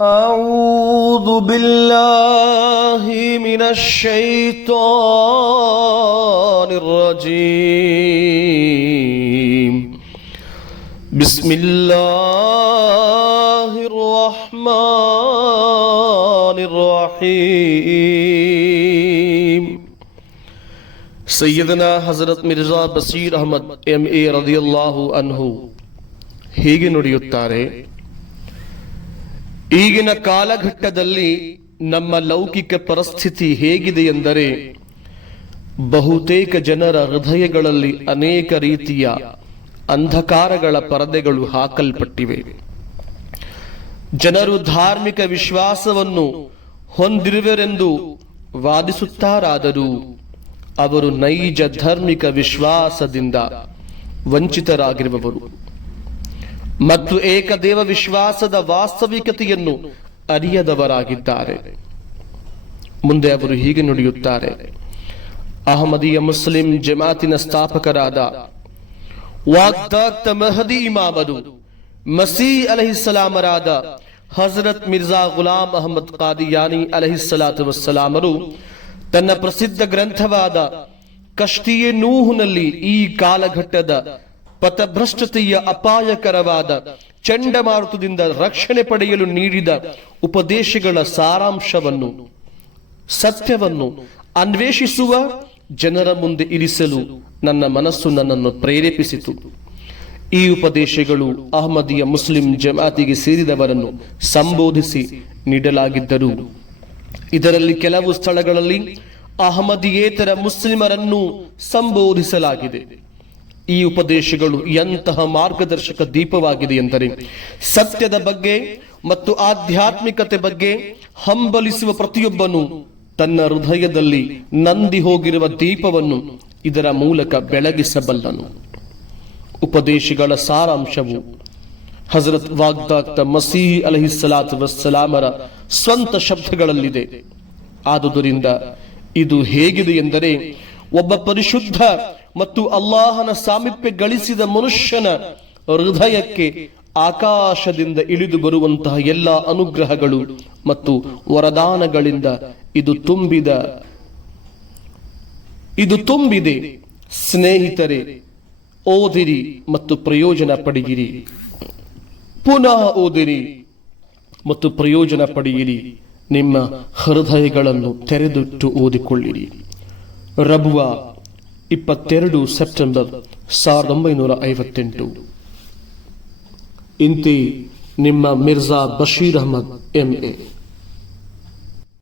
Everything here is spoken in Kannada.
أعوذ بالله من الشيطان الرجيم بسم الله الرحمن الرحيم ಸೈಯದನ ಹಜರತ್ ಮಿರ್ಜಾ ಬಸೀರ್ ಅಹಮದ್ ಎಂ ಎ ರದಿಯಲ್ಲಾಹು ಅನ್ಹು ಹೀಗೆ ನುಡಿಯುತ್ತಾರೆ ಈಗಿನ ಕಾಲಘಟ್ಟದಲ್ಲಿ ನಮ್ಮ ಲೌಕಿಕ ಪರಿಸ್ಥಿತಿ ಹೇಗಿದೆ ಎಂದರೆ ಬಹುತೇಕ ಜನರ ಹೃದಯಗಳಲ್ಲಿ ಅನೇಕ ರೀತಿಯ ಅಂಧಕಾರಗಳ ಪರದೆಗಳು ಹಾಕಲ್ಪಟ್ಟಿವೆ. ಜನರು ಧಾರ್ಮಿಕ ವಿಶ್ವಾಸವನ್ನು ಹೊಂದಿರುವರೆಂದು ವಾದಿಸುತ್ತಾರಾದರೂ ಅವರು ನೈಜ ಧಾರ್ಮಿಕ ವಿಶ್ವಾಸದಿಂದ ವಂಚಿತರಾಗಿರುವವರು. ಮತ್ತು ಏಕದೇವ ವಿಶ್ವಾಸದ ವಾಸ್ತವಿಕತೆಯನ್ನು ಅರಿಯದವರಾಗಿದ್ದಾರೆ. ಮುಂದೆ ಅವರು ಹೀಗೆ ನುಡಿಯುತ್ತಾರೆ. ಅಹಮದಿಯ ಮುಸ್ಲಿಂ ಜಮಾತಿನ ಸ್ಥಾಪಕರಾದ ವಾಗ್ದಾಕ್ತ ಮಹದಿ ಇಮಾಮರು, ಮಸೀ ಅಲಹಿಸಲಾಮರಾದ ಹಜರತ್ ಮಿರ್ಜಾ ಗುಲಾಂ ಅಹಮದ್ ಕಾದಿಯಾನಿ ಅಲಹಿಸಲಾತು ವಸ್ಸಲಾಮರು ತನ್ನ ಪ್ರಸಿದ್ಧ ಗ್ರಂಥವಾದ ಕಷ್ಟಿಯೆ ನೂಹುನಲ್ಲಿ ಈ ಕಾಲಘಟ್ಟದ ಪಥಭ್ರಷ್ಟತೆಯ ಅಪಾಯಕರವಾದ ಚಂಡಮಾರುತದಿಂದ ರಕ್ಷಣೆ ಪಡೆಯಲು ನೀಡಿದ ಉಪದೇಶಗಳ ಸಾರಾಂಶವನ್ನು, ಸತ್ಯವನ್ನು ಅನ್ವೇಷಿಸುವ ಜನರ ಮುಂದೆ ಇರಿಸಲು ನನ್ನ ಮನಸ್ಸು ನನ್ನನ್ನು ಪ್ರೇರೇಪಿಸಿತು. ಈ ಉಪದೇಶಗಳು ಅಹಮದಿಯ ಮುಸ್ಲಿಂ ಜಮಾತಿಗೆ ಸೇರಿದವರನ್ನು ಸಂಬೋಧಿಸಿ ನೀಡಲಾಗಿದ್ದರು, ಇದರಲ್ಲಿ ಕೆಲವು ಸ್ಥಳಗಳಲ್ಲಿ ಅಹಮದಿಯೇತರ ಮುಸ್ಲಿಮರನ್ನು ಸಂಬೋಧಿಸಲಾಗಿದೆ. ಈ ಉಪದೇಶಗಳು ಎಂತಹ ಮಾರ್ಗದರ್ಶಕ ದೀಪವಾಗಿದೆ ಎಂದರೆ ಸತ್ಯದ ಬಗ್ಗೆ ಮತ್ತು ಆಧ್ಯಾತ್ಮಿಕತೆ ಬಗ್ಗೆ ಹಂಬಲಿಸುವ ಪ್ರತಿಯೊಬ್ಬನು ತನ್ನ ಹೃದಯದಲ್ಲಿ ನಂದಿ ಹೋಗಿರುವ ದೀಪವನ್ನು ಇದರ ಮೂಲಕ ಬೆಳಗಿಸಬಲ್ಲನು. ಉಪದೇಶಗಳ ಸಾರಾಂಶವು ಹಜರತ್ ವಾಗ್ದಾಕ್ತ ಮಸೀ ಅಲಹಿಸಲಾತ್ ವಸ್ಸಲಾಮರ ಸ್ವಂತ ಶಬ್ದಗಳಲ್ಲಿದೆ. ಆದುದರಿಂದ ಇದು ಹೇಗಿದೆ ಎಂದರೆ ಒಬ್ಬ ಪರಿಶುದ್ಧ ಮತ್ತು ಅಲ್ಲಾಹನ ಸಾಮೀಪ್ಯ ಗಳಿಸಿದ ಮನುಷ್ಯನ ಹೃದಯಕ್ಕೆ ಆಕಾಶದಿಂದ ಇಳಿದು ಬರುವಂತಹ ಎಲ್ಲ ಅನುಗ್ರಹಗಳು ಮತ್ತು ವರದಾನಗಳಿಂದ ಇದು ತುಂಬಿದ, ಇದು ತುಂಬಿದೆ. ಸ್ನೇಹಿತರೆ, ಓದಿರಿ ಮತ್ತು ಪ್ರಯೋಜನ ಪಡೆಯಿರಿ. ಪುನಃ ಓದಿರಿ ಮತ್ತು ಪ್ರಯೋಜನ ಪಡೆಯಿರಿ. ನಿಮ್ಮ ಹೃದಯಗಳನ್ನು ತೆರೆದಿಟ್ಟು ಓದಿಕೊಳ್ಳಿರಿ. ರಬುವ ಇಪ್ಪತ್ತೆರಡು ಸೆಪ್ಟೆಂಬರ್ ಸಾವಿರದ ಒಂಬೈನೂರ ಐವತ್ತೆಂಟು. ಇಂತಿ ನಿಮ್ಮ ಮಿರ್ಜಾ ಬಶೀರ್ ಅಹಮದ್ ಎಂ ಎ.